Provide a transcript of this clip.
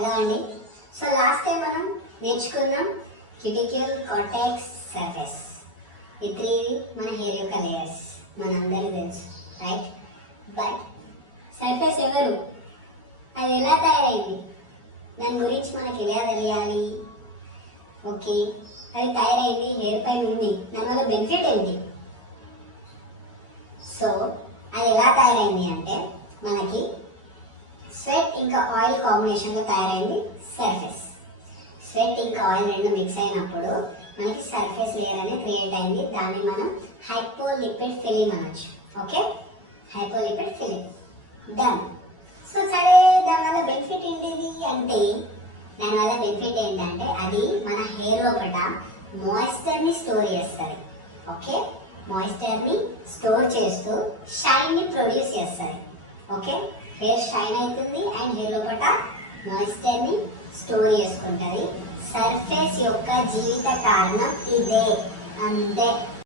Hello అండి. So last time మనం నేర్చుకున్నాం క్యూటిక్యూల్, కార్టెక్స్, సర్ఫేస్. ఈ త్రీ మన హెయిర్ యొక్క లేయర్స్ మనందరికీ తెలుసు, రైట్? బట్ సర్ఫేస్ ఎవరు, అది ఎలా తయారైంది, దాని గురించి మనకి ఎలా తెలియాలి? ఓకే, అది తయారైంది, హెయిర్ పైన ఉంది, దానివల్ల బెనిఫిట్ ఏంటి? సో అది ఎలా తయారైంది అంటే మనకి స్వెట్ ఇంకా ఆయిల్ కాంబినేషన్లో తయారైంది సర్ఫేస్. స్వెట్ ఇంకా ఆయిల్ రెండు మిక్స్ అయినప్పుడు మనకి సర్ఫేస్ లేయర్ అనేది క్రియేట్ అయింది. దాన్ని మనం హైపోలిపిడ్ ఫిలిం అనొచ్చు. Okay, hypolipid film done. So సరే, దానివల్ల బెనిఫిట్ ఏంటిది అంటే, దానివల్ల బెనిఫిట్ ఏంటంటే అది మన హెయిర్ లోపల మాయిశ్చర్ని స్టోర్ చేస్తుంది. ఓకే, మాయిశ్చర్ని స్టోర్ చేస్తూ షైన్ని ప్రొడ్యూస్ చేస్తుంది. ఓకే, హెయిర్ షైన్ అవుతుంది అండ్ హెయిర్ లోపల మాయిశ్చర్ని స్టోర్ చేసుకుంటుంది. సర్ఫేస్ యొక్క జీవిత కారణం ఇదే, అంతే.